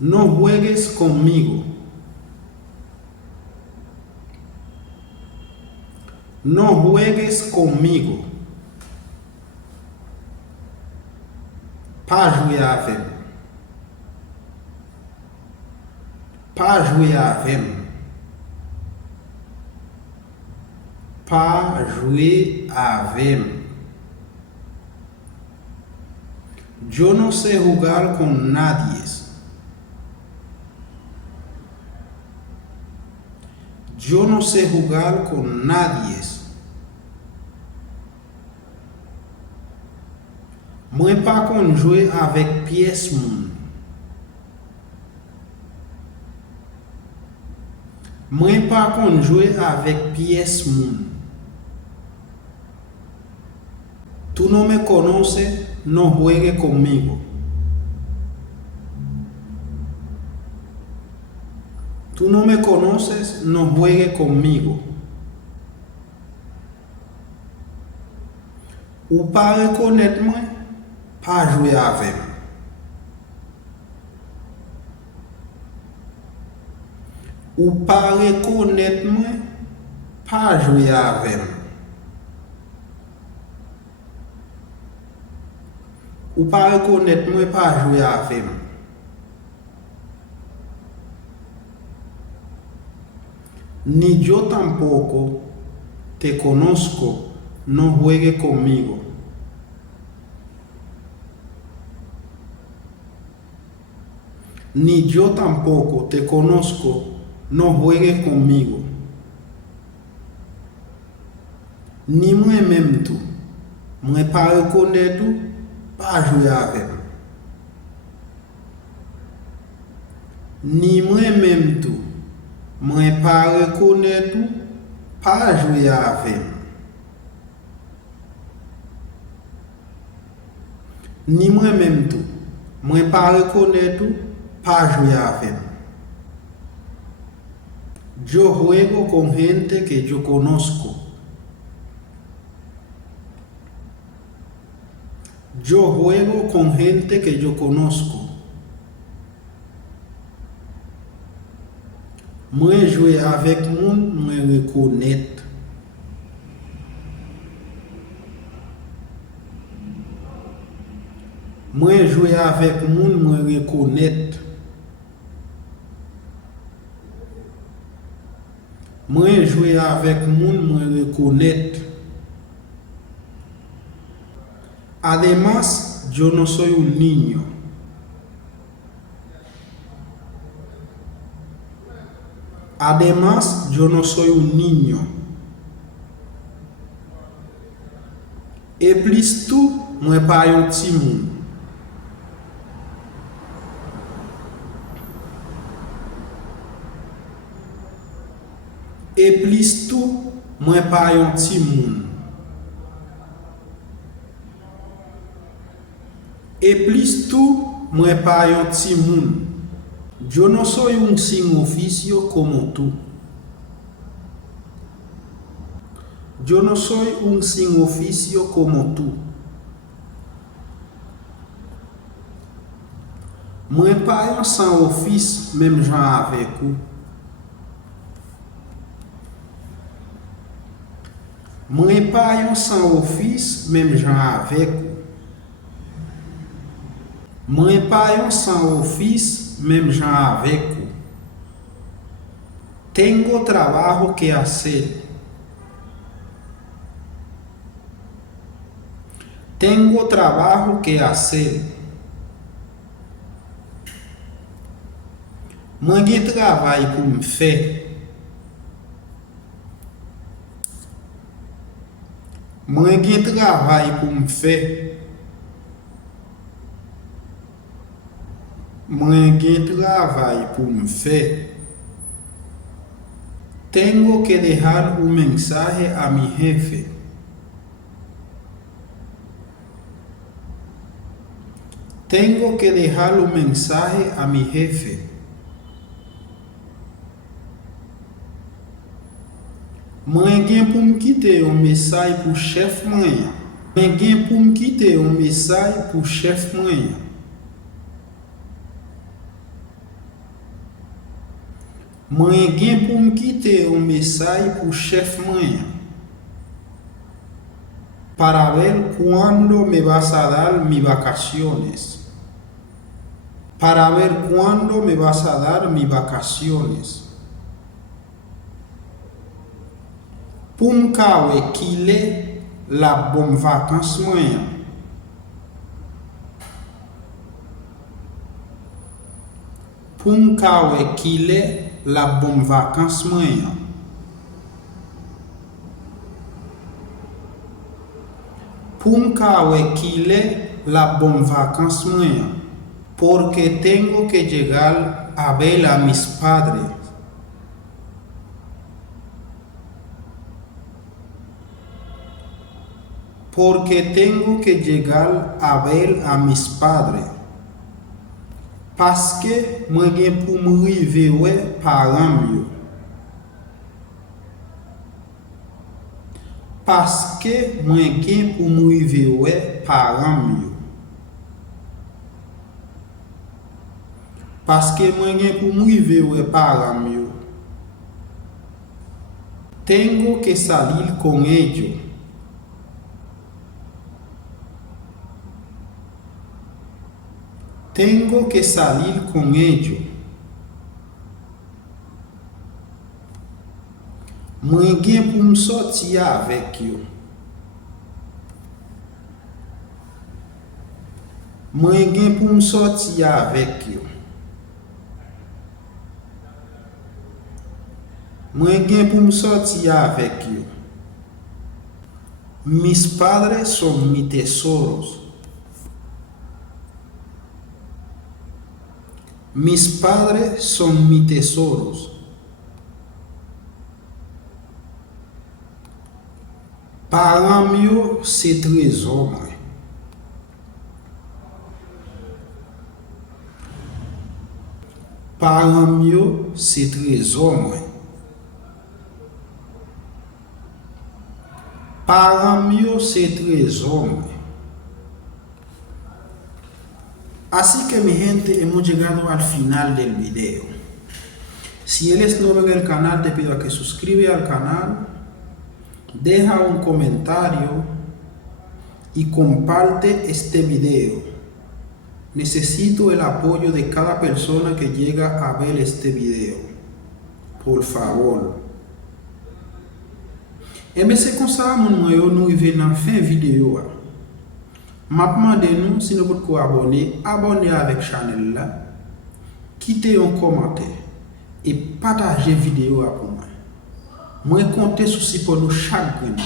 No juegues conmigo. No juegues conmigo. Pas jouer avec. Pas jouer avec. Pas jouer avec. Yo no sé jugar con nadie. Yo no sé jugar con nadie. Moi pas qu'on jouer avec pièce moun. Moi pas qu'on jouer avec pièce moun. Tú no me conoces, no juegues conmigo. Tú no me conoces, no juegues conmigo. Ou pas reconnaître moi, pas jouer avec. Ou pas reconnaître moi, pas jouer avec. Ou pas reconnaître moi, pas jouer avec. Ni yo tampoco te conozco, no juegues conmigo. Ni yo tampoco te conozco, no juegues conmigo. Ni moi-même tout, moi pas reconnaître tout, pas jouer avec. Ni moi-même tout, moi pas reconnaître tout, pas jouer avec. Ni moi-même tout, moi pas reconnaître tout, pas jouer avec. Yo juego con gente que yo conozco. Yo juego con gente que yo conozco. Moi jouer avec moun, moi reconnaître. Moi jouer avec moun, moi reconnaître. Moi jouer avec moun, moi reconnaître. Además, yo no soy un niño. Además, yo no soy un niño. Et plus tout, moi pas un petit moun. Et plus tout, moi pas un petit moun. Et plus tout, moi pas un petit moun. Yo no soy un sin oficio como tú. Yo no soy un sin oficio como tú. Moi pas un sans office même gens avec vous. Moi pas un sans office même gens avec vous. Moi pas un sans office même gens avec vous. Tengo trabajo que hacer. Tengo trabajo que hacer. Moi gen travail pour me faire. Moi gen travail pour me faire. Moi gen travail pour me faire. Tengo que dejar un mensaje a mi jefe. Tengo que dejar un mensaje a mi jefe. Moi gen pour me quitter un message pour chef moi. Moi gen pour me quitter un message pour chef moi. Mwen gen pou m kite un mesaj pou chef mwen. Para ver cuándo me vas a dar mis vacaciones. Para ver cuándo me vas a dar mis vacaciones. Pou m kawe kile la bon vakans mwen. Pou m kawe kile la bon vakans mwen. Pou m kawe kile la bon vakans mwen. Porque tengo que llegar a ver a mis padres. Porque tengo que llegar a ver a mis padres. Parce que mwen gen pou m rive we paran yo. Parce que mwen gen pou m rive we paran yo. Parce que mwen gen pou m rive we paran yo. Tengo que salir con ellos. Tengo que salir con ellos. Mwen gen pou m sorti avec yo. Mwen gen pou m sorti avec yo. Mwen gen pou m sorti avec yo. Mis padres son mis tesoros. Mis padres son mis tesoros. Paran yo se trésor mwen. Paran yo se trésor mwen. Paran yo se trésor mwen. Así que mi gente, hemos llegado al final del video. Si eres nuevo en el canal, te pido a que suscribas al canal, deja un comentario y comparte este video. Necesito el apoyo de cada persona que llega a ver este video. Por favor. Et bien c'est comme ça, nous arrivons à la fin de la vidéo. Je demande si vous pouvez abonner avec la chaîne là, quitter un commentaire et partager la vidéo pour moi. Je compte sur ce pour nous chaque jour.